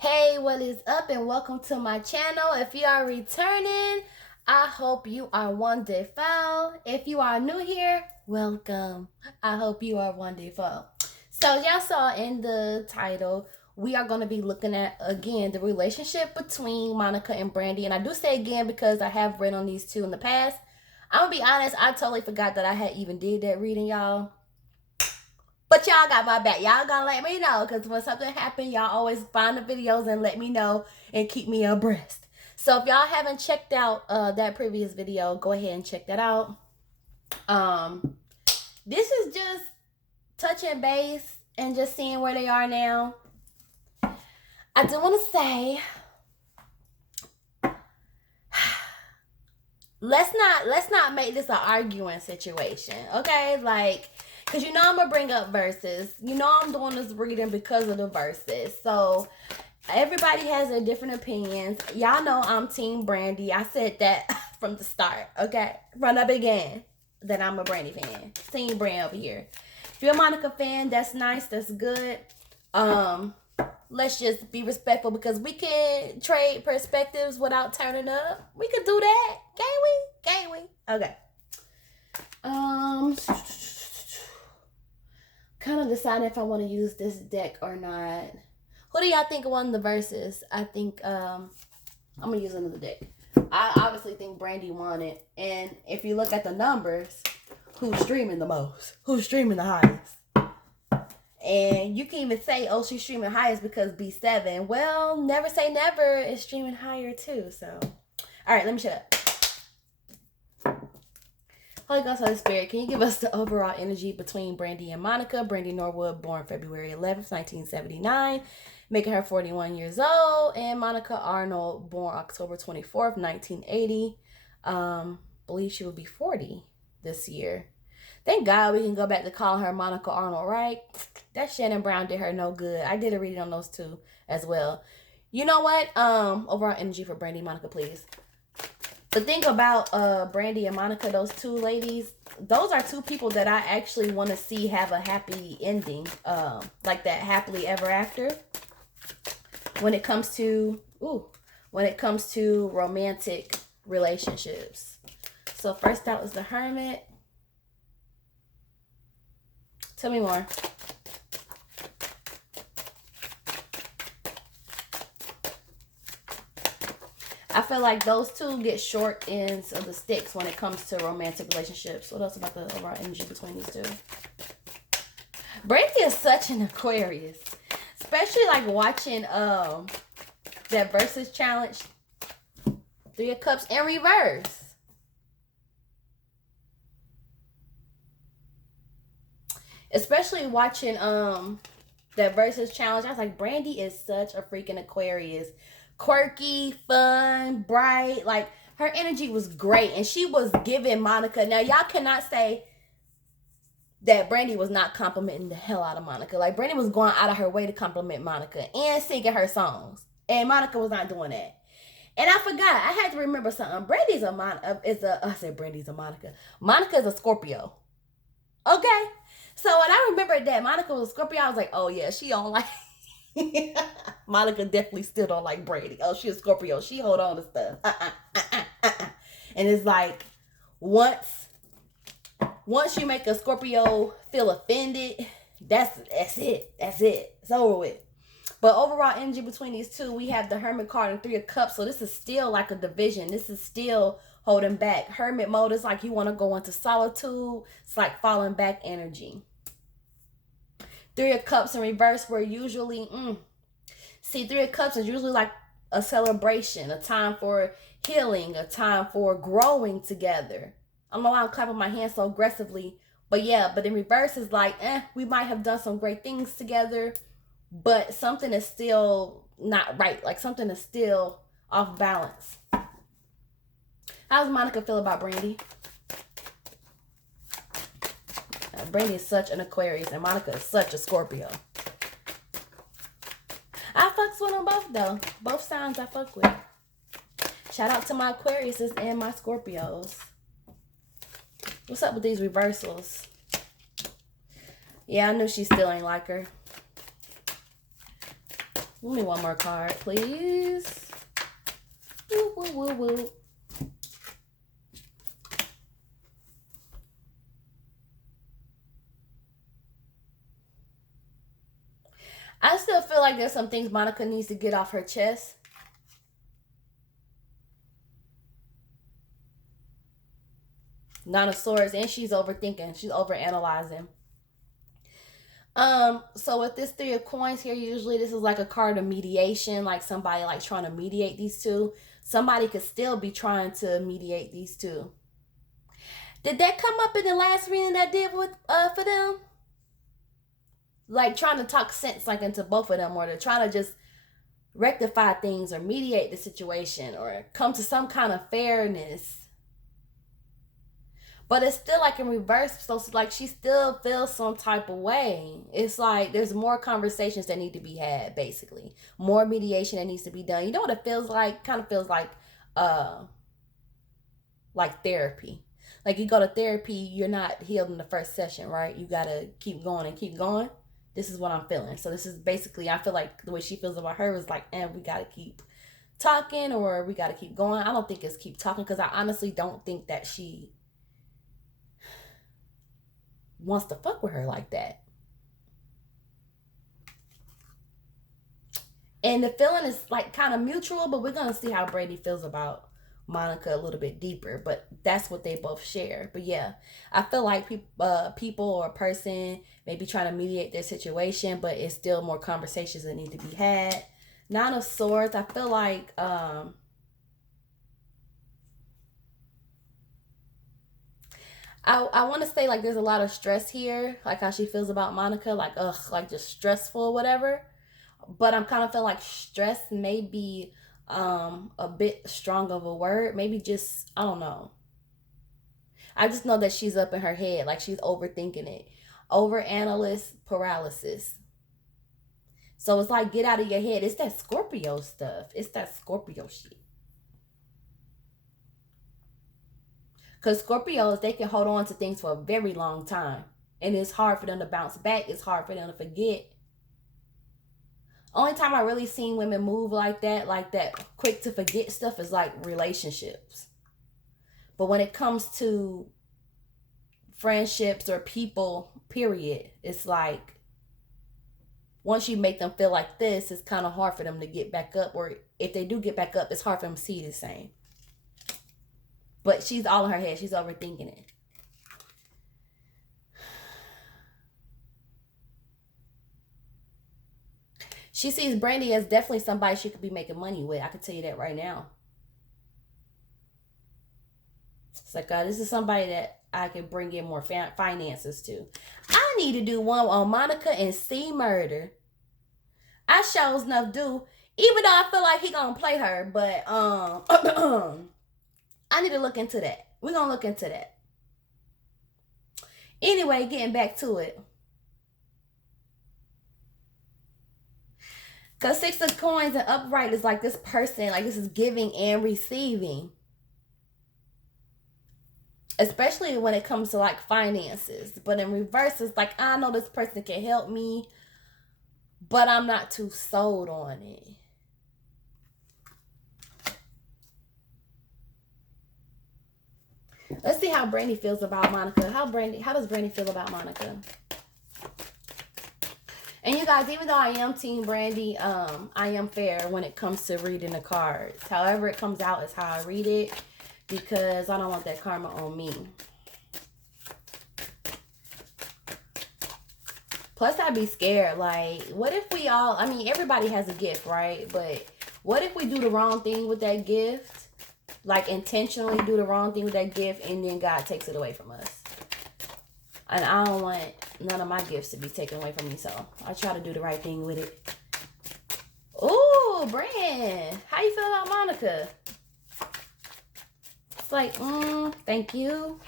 Hey, what is up and welcome to my channel. If you are returning, I hope you are wonderful. If you are new here, welcome. I hope you are wonderful. So y'all saw in the title, we are going to be looking at, again, the relationship between Monica and Brandy. And I do say again because I have read on these two in the past. I'm going to be honest, I totally forgot that I had even did that reading, y'all. But y'all got my back. Y'all gonna let me know because when something happens, y'all always find the videos and let me know and keep me abreast. So if y'all haven't checked out that previous video, go ahead and check that out. This is just touching base and just seeing where they are now. I do want to say, let's not make this an arguing situation, okay? Like, because you know I'm going to bring up verses. You know I'm doing this reading because of the verses. So, everybody has their different opinions. Y'all know I'm Team Brandy. I said that from the start, okay? From the beginning that I'm a Brandy fan. Team Brand over here. If you're a Monica fan, that's nice. That's good. Let's just be respectful because we can trade perspectives without turning up. We could do that. Can we? Can we? Okay. Kind of deciding if I want to use this deck or not. Who do y'all think won the verses? I think I'm gonna use another deck. I obviously think Brandy won it. And if you look at the numbers, who's streaming the most? Who's streaming the highest? And you can even say, oh, she's streaming highest because B7. Well, never say never is streaming higher too. So, all right, let me shut up. Holy Ghost, Holy Spirit, can you give us the overall energy between Brandy and Monica? Brandy Norwood, born February 11th, 1979, making her 41 years old. And Monica Arnold, born October 24th, 1980. Believe she will be 40 this year. Thank God we can go back to calling her Monica Arnold, right? That Shannon Brown did her no good. I did a reading on those two as well. You know what? Overall energy for Brandy, Monica, please. The thing about Brandy and Monica, those two ladies, those are two people that I actually want to see have a happy ending, like that happily ever after. When it comes to romantic relationships. So first out is the Hermit. Tell me more. I feel like those two get short ends of the sticks when it comes to romantic relationships. What else about the overall energy between these two? Brandy is such an Aquarius. Especially like watching that Versus challenge. 3 of Cups in reverse. Especially watching that Versus challenge. I was like, Brandy is such a freaking Aquarius. Quirky, fun, bright. Like, her energy was great. And she was giving Monica. Now, y'all cannot say that Brandy was not complimenting the hell out of Monica. Like, Brandy was going out of her way to compliment Monica and singing her songs. And Monica was not doing that. And I forgot. I had to remember something. Brandy's a Monica. I said Brandy's a Monica. Monica is a Scorpio. Okay? So when I remembered that Monica was a Scorpio, I was like, oh, yeah, she don't like... Monica definitely still don't like Brandy. Oh, she's a Scorpio. She hold on to stuff. And it's like, once you make a Scorpio feel offended, that's it. That's it. It's over with. But overall energy between these two, we have the Hermit card and 3 of Cups. So this is still like a division. This is still holding back. Hermit mode is like you want to go into solitude. It's like falling back energy. 3 of Cups in reverse were usually, 3 of Cups is usually like a celebration, a time for healing, a time for growing together. I don't know why I'm clapping my hands so aggressively, but yeah, but in reverse is like, we might have done some great things together, but something is still not right. Like something is still off balance. How does Monica feel about Brandy? Brandy is such an Aquarius and Monica is such a Scorpio. I fucks with them both though. Both signs I fuck with. Shout out to my Aquariuses and my Scorpios. What's up with these reversals? Yeah, I knew she still ain't like her. Give me one more card, please. Woo, woo, woo, woo. I still feel like there's some things Monica needs to get off her chest. Nine of Swords, and she's overthinking. She's overanalyzing. So with this Three of Coins here, usually this is like a card of mediation, like somebody like trying to mediate these two. Somebody could still be trying to mediate these two. Did that come up in the last reading that I did with for them? Like trying to talk sense like into both of them, or they're trying to just rectify things or mediate the situation or come to some kind of fairness. But it's still like in reverse. So it's like she still feels some type of way. It's like there's more conversations that need to be had, basically. More mediation that needs to be done. You know what it feels like? Kind of feels like therapy. Like you go to therapy, you're not healed in the first session, right? You gotta keep going and keep going. This is what I'm feeling. So this is basically, I feel like the way she feels about her is like, we gotta keep talking or we gotta keep going. I don't think it's keep talking because I honestly don't think that she wants to fuck with her like that. And the feeling is like kind of mutual, but we're gonna see how Brandy feels about Monica a little bit deeper. But that's what they both share. But yeah, I feel like people or a person may be trying to mediate their situation, but it's still more conversations that need to be had. Nine of Swords, I feel like I want to say like there's a lot of stress here, like how she feels about Monica, like like just stressful or whatever. But I'm kind of feeling like stress may be a bit strong of a word. Maybe just, I don't know. I just know that she's up in her head, like she's overthinking it. Overanalyst paralysis. So it's like get out of your head. It's that Scorpio stuff. It's that Scorpio shit. Because Scorpios, they can hold on to things for a very long time. And it's hard for them to bounce back. It's hard for them to forget. Only time I really seen women move like that quick to forget stuff is like relationships. But when it comes to friendships or people, period, it's like once you make them feel like this, it's kind of hard for them to get back up. Or if they do get back up, it's hard for them to see the same. But she's all in her head. She's overthinking it. She sees Brandy as definitely somebody she could be making money with. I can tell you that right now. It's like, this is somebody that I can bring in more finances to. I need to do one on Monica and C Murder. I sure enough do. Even though I feel like he gonna play her, but I need to look into that. We're gonna look into that. Anyway, getting back to it. Because Six of Coins and upright is like this person, like this is giving and receiving. Especially when it comes to like finances. But in reverse, it's like, I know this person can help me, but I'm not too sold on it. Let's see how Brandy feels about Monica. How does Brandy feel about Monica? And you guys, even though I am Team Brandy, I am fair when it comes to reading the cards. However it comes out is how I read it, because I don't want that karma on me. Plus, I'd be scared. Like, what if we all, I mean, everybody has a gift, right? But what if we do the wrong thing with that gift? Like, intentionally do the wrong thing with that gift, and then God takes it away from us. And I don't want none of my gifts to be taken away from me, so I try to do the right thing with it. Ooh, Brand, how you feel about Monica? It's like, thank you.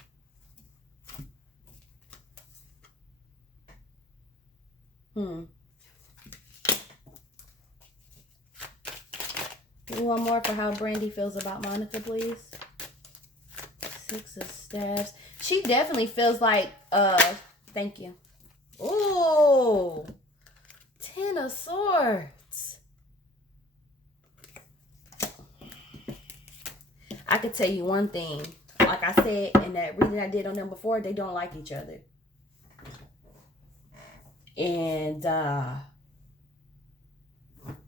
Do one more for how Brandy feels about Monica, please. Six of Staves. She definitely feels like, thank you. Ooh, Ten of Swords. I could tell you one thing. Like I said in that reading I did on them before, they don't like each other. And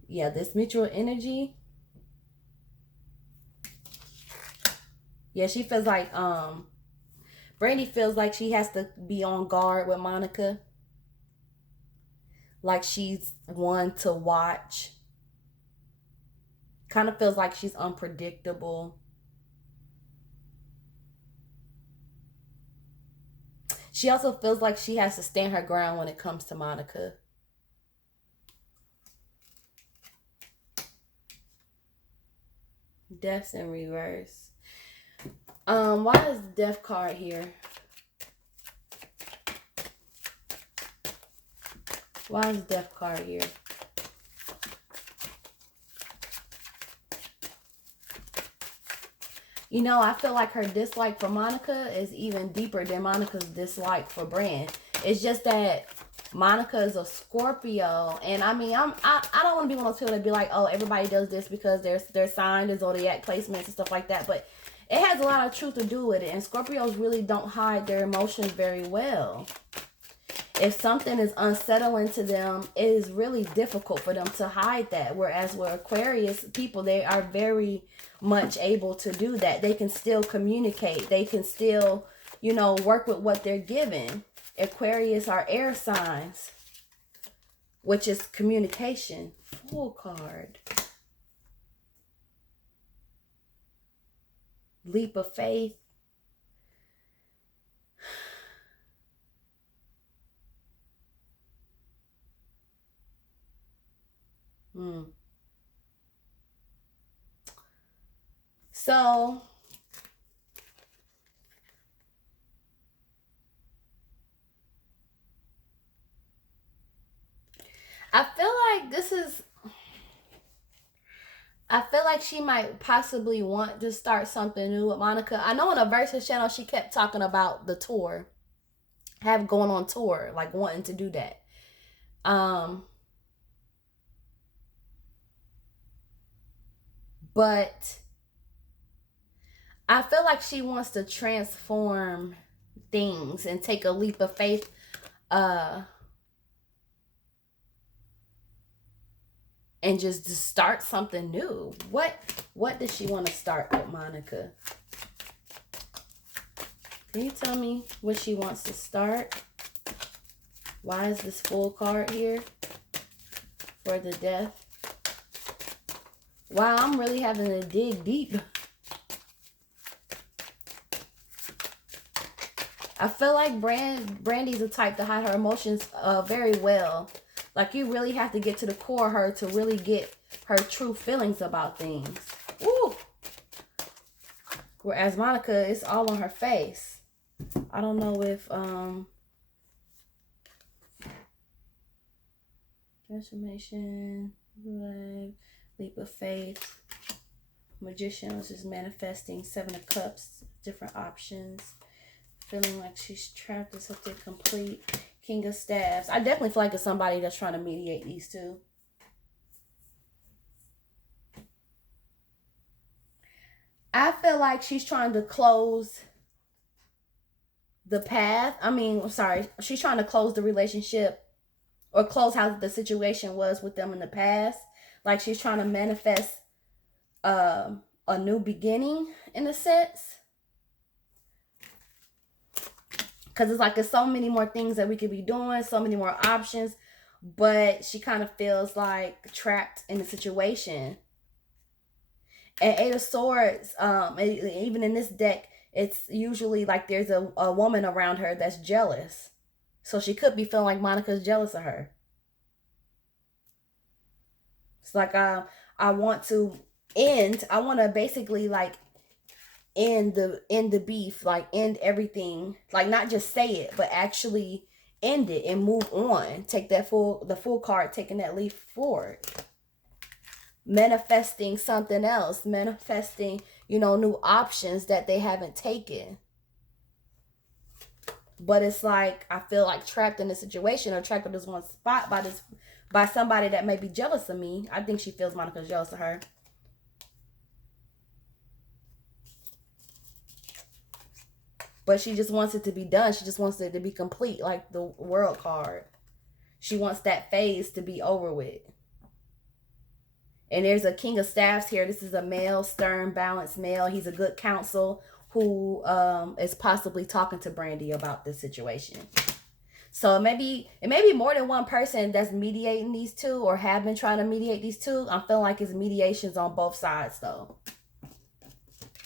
yeah, this mutual energy. Yeah, she feels like Brandy feels like she has to be on guard with Monica. Like she's one to watch. Kind of feels like she's unpredictable. She also feels like she has to stand her ground when it comes to Monica. Death's in reverse. Why is the death card here? Why is the death card here? You know, I feel like her dislike for Monica is even deeper than Monica's dislike for Brand. It's just that Monica is a Scorpio, and I mean, I don't want to be one of those people that be like, oh, everybody does this because they're signed as zodiac placements and stuff like that. But it has a lot of truth to do with it, and Scorpios really don't hide their emotions very well. If something is unsettling to them, it is really difficult for them to hide that. Whereas with Aquarius people, they are very much able to do that. They can still communicate. They can still, you know, work with what they're given. Aquarius are air signs, which is communication. Fool card. Leap of faith. So I feel like she might possibly want to start something new with Monica. I know in a Versus channel she kept talking about the tour, going on tour, like wanting to do that. But I feel like she wants to transform things and take a leap of faith. And just to start something new. What does she want to start with Monica? Can you tell me what she wants to start? Why is this Fool card here for the Death? Wow, I'm really having to dig deep. I feel like Brandy's the type to hide her emotions very well. Like, you really have to get to the core of her to really get her true feelings about things. Woo! Whereas Monica, it's all on her face. I don't know if transformation, leap of faith, Magician, which is manifesting, 7 of Cups, different options, feeling like she's trapped is something complete, King of Staves. I definitely feel like it's somebody that's trying to mediate these two. I feel like she's trying to close the path. She's trying to close the relationship or close how the situation was with them in the past. Like, she's trying to manifest a new beginning in a sense. Because it's like there's so many more things that we could be doing, so many more options. But she kind of feels like trapped in the situation. And 8 of Swords, even in this deck, it's usually like there's a woman around her that's jealous. So she could be feeling like Monica's jealous of her. It's like I want to basically like end the beef, like end everything, like not just say it, but actually end it and move on. Take the Fool card, taking that leap forward. Manifesting something else, manifesting, new options that they haven't taken. But it's like, I feel like trapped in a situation or trapped in this one spot by somebody that may be jealous of me. I think she feels Monica's jealous of her. But she just wants it to be done. She just wants it to be complete, like the world card. She wants that phase to be over with. And there's a King of Staffs here. This is a male, stern, balanced male. He's a good counsel who is possibly talking to Brandy about this situation. So it may be more than one person that's mediating these two or have been trying to mediate these two. I'm feeling like it's mediations on both sides though.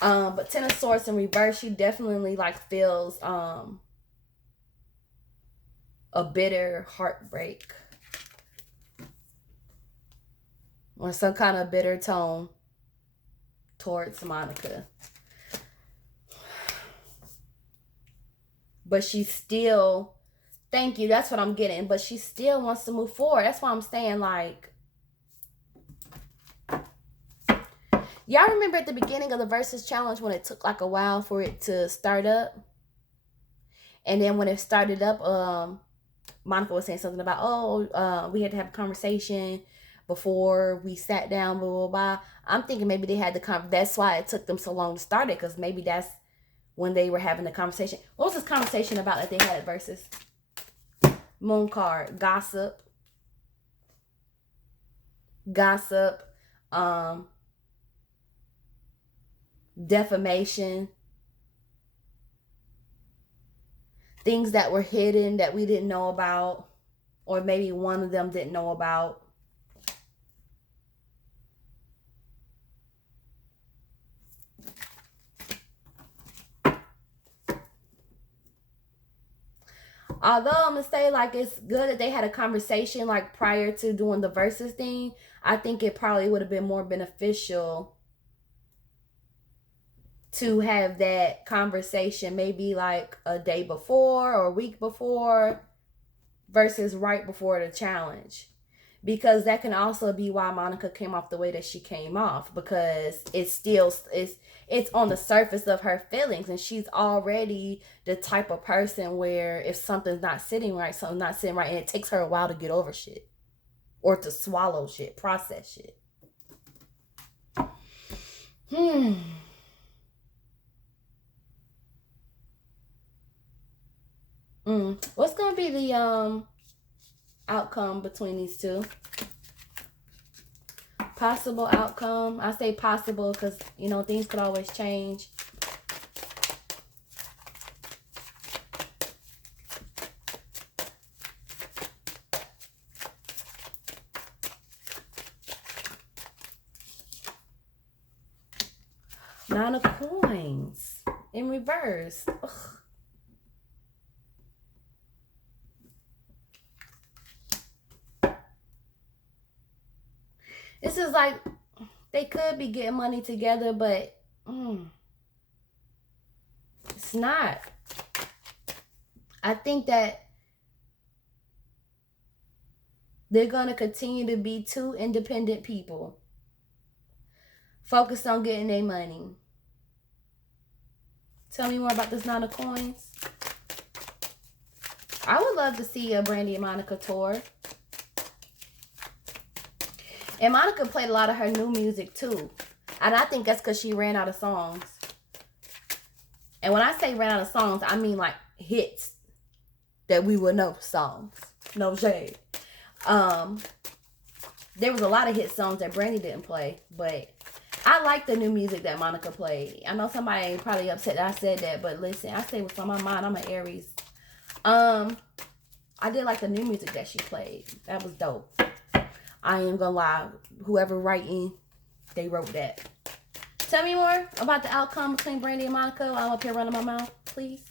But Ten of Swords in reverse, she definitely like feels a bitter heartbreak or some kind of bitter tone towards Monica. But she still, thank you, that's what I'm getting. But she still wants to move forward. That's why I'm saying, like, y'all remember at the beginning of the Versus Challenge when it took like a while for it to start up? And then when it started up, Monica was saying something about, we had to have a conversation before we sat down, blah, blah, blah. I'm thinking maybe they had the that's why it took them so long to start it, because maybe that's when they were having the conversation. What was this conversation about that they had at Versus? Moon card, gossip, defamation, things that were hidden that we didn't know about, or maybe one of them didn't know about. Although I'm gonna say, like, it's good that they had a conversation like prior to doing the Versus thing, I think it probably would have been more beneficial to have that conversation maybe like a day before or a week before versus right before the challenge. Because that can also be why Monica came off the way that she came off, because it's on the surface of her feelings, and she's already the type of person where if something's not sitting right, and it takes her a while to get over shit or to swallow shit, process shit. What's gonna be the outcome between these two? Possible outcome. I say possible because, you know, things could always change. Nine of Coins in reverse. Ugh. This is like they could be getting money together, but it's not. I think that they're going to continue to be two independent people focused on getting their money. Tell me more about this Nine of Coins. I would love to see a Brandy and Monica tour. And Monica played a lot of her new music too. And I think that's because she ran out of songs. And when I say ran out of songs, I mean like hits that we would know songs. No shade. There was a lot of hit songs that Brandy didn't play. But I like the new music that Monica played. I know somebody probably upset that I said that. But listen, I say what's on my mind. I'm an Aries. I did like the new music that she played. That was dope. I ain't gonna lie. Whoever writing, they wrote that. Tell me more about the outcome between Brandy and Monica. I'm up here running my mouth, please.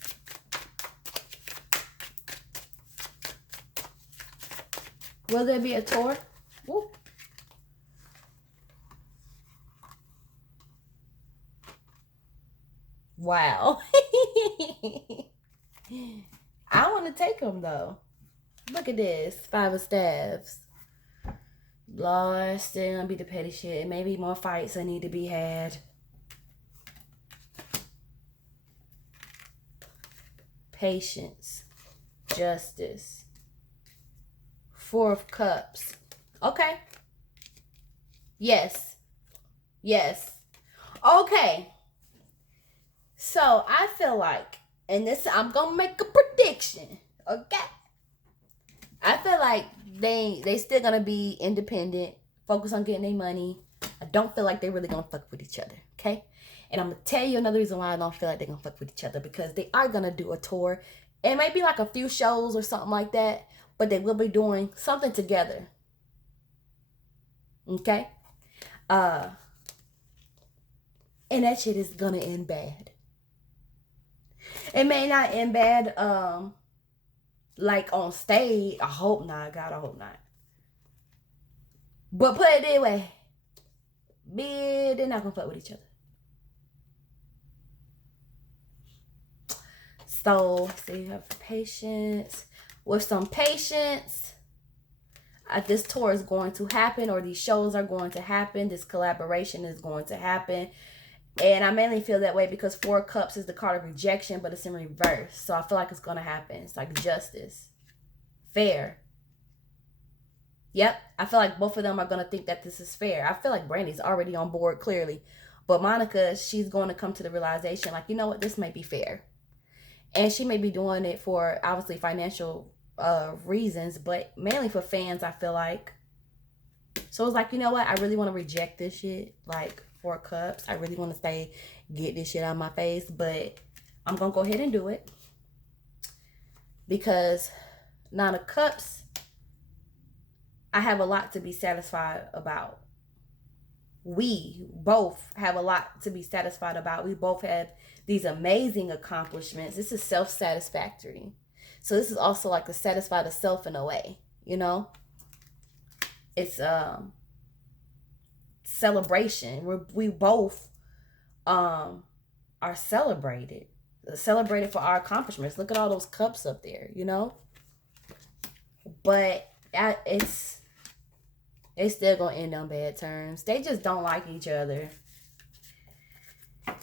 Will there be a tour? Woo. Wow. I want to take them though. Look at this. 5 of Staves. Lord, still gonna be the petty shit. Maybe more fights that need to be had. Patience. Justice. 4 of Cups. Okay. Yes. Yes. Okay. So I feel like And this, I'm gonna make a prediction. Okay. I feel like they still gonna be independent, focus on getting their money. I don't feel like they really gonna fuck with each other. Okay. And I'm gonna tell you another reason why I don't feel like they're gonna fuck with each other, because they are gonna do a tour. It may be like a few shows or something like that, but they will be doing something together. Okay? And that shit is gonna end bad. It may not end bad, like on stage. I hope not. God, I hope not. But put it this way. Bitch, they're not gonna fuck with each other. So, you have patience. With some patience, this tour is going to happen, or these shows are going to happen. This collaboration is going to happen. And I mainly feel that way because 4 Cups is the card of rejection, but it's in reverse. So I feel like it's going to happen. It's like justice. Fair. Yep. I feel like both of them are going to think that this is fair. I feel like Brandy's already on board, clearly. But Monica, she's going to come to the realization, like, you know what? This may be fair. And she may be doing it for, obviously, financial reasons, but mainly for fans, I feel like. So it's like, you know what? I really want to reject this shit. Like, 4 Cups. I really want to say, get this shit out of my face. But I'm going to go ahead and do it. Because 9 of Cups, I have a lot to be satisfied about. We both have a lot to be satisfied about. We both have these amazing accomplishments. This is self-satisfactory. So this is also like to satisfy the self in a way, you know? It's celebration. We both are celebrated for our accomplishments. Look at all those cups up there, you know? But it's still gonna end on bad terms. They just don't like each other.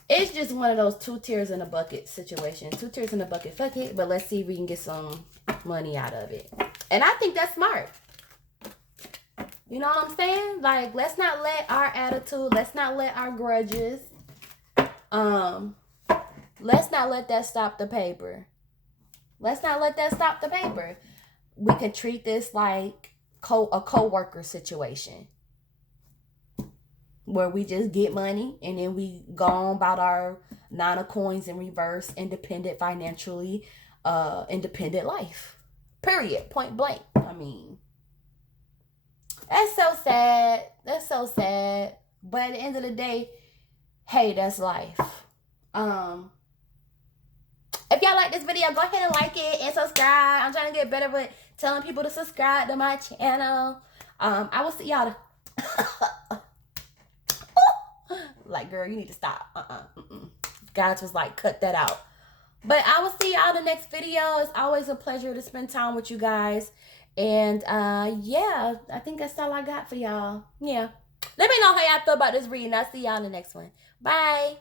It's just one of those 2 tears in a bucket situation. 2 tears in a bucket, fuck it. But let's see if we can get some money out of it. And I think that's smart. You know what I'm saying? Like, let's not let our attitude, let's not let our grudges, let's not let that stop the paper. Let's not let that stop the paper. We can treat this like a co-worker situation, where we just get money and then we go on about our 9 of coins in reverse, independent financially, independent life. Period. Point blank. I mean, that's so sad. That's so sad. But at the end of the day, hey, that's life. If y'all like this video, go ahead and like it and subscribe. I'm trying to get better with telling people to subscribe to my channel. I will see y'all. Like, girl, you need to stop. God was like, cut that out. But I will see y'all in the next video. It's always a pleasure to spend time with you guys. And yeah, I think that's all I got for y'all. Yeah. Let me know how y'all feel about this reading. I'll see y'all in the next one. Bye.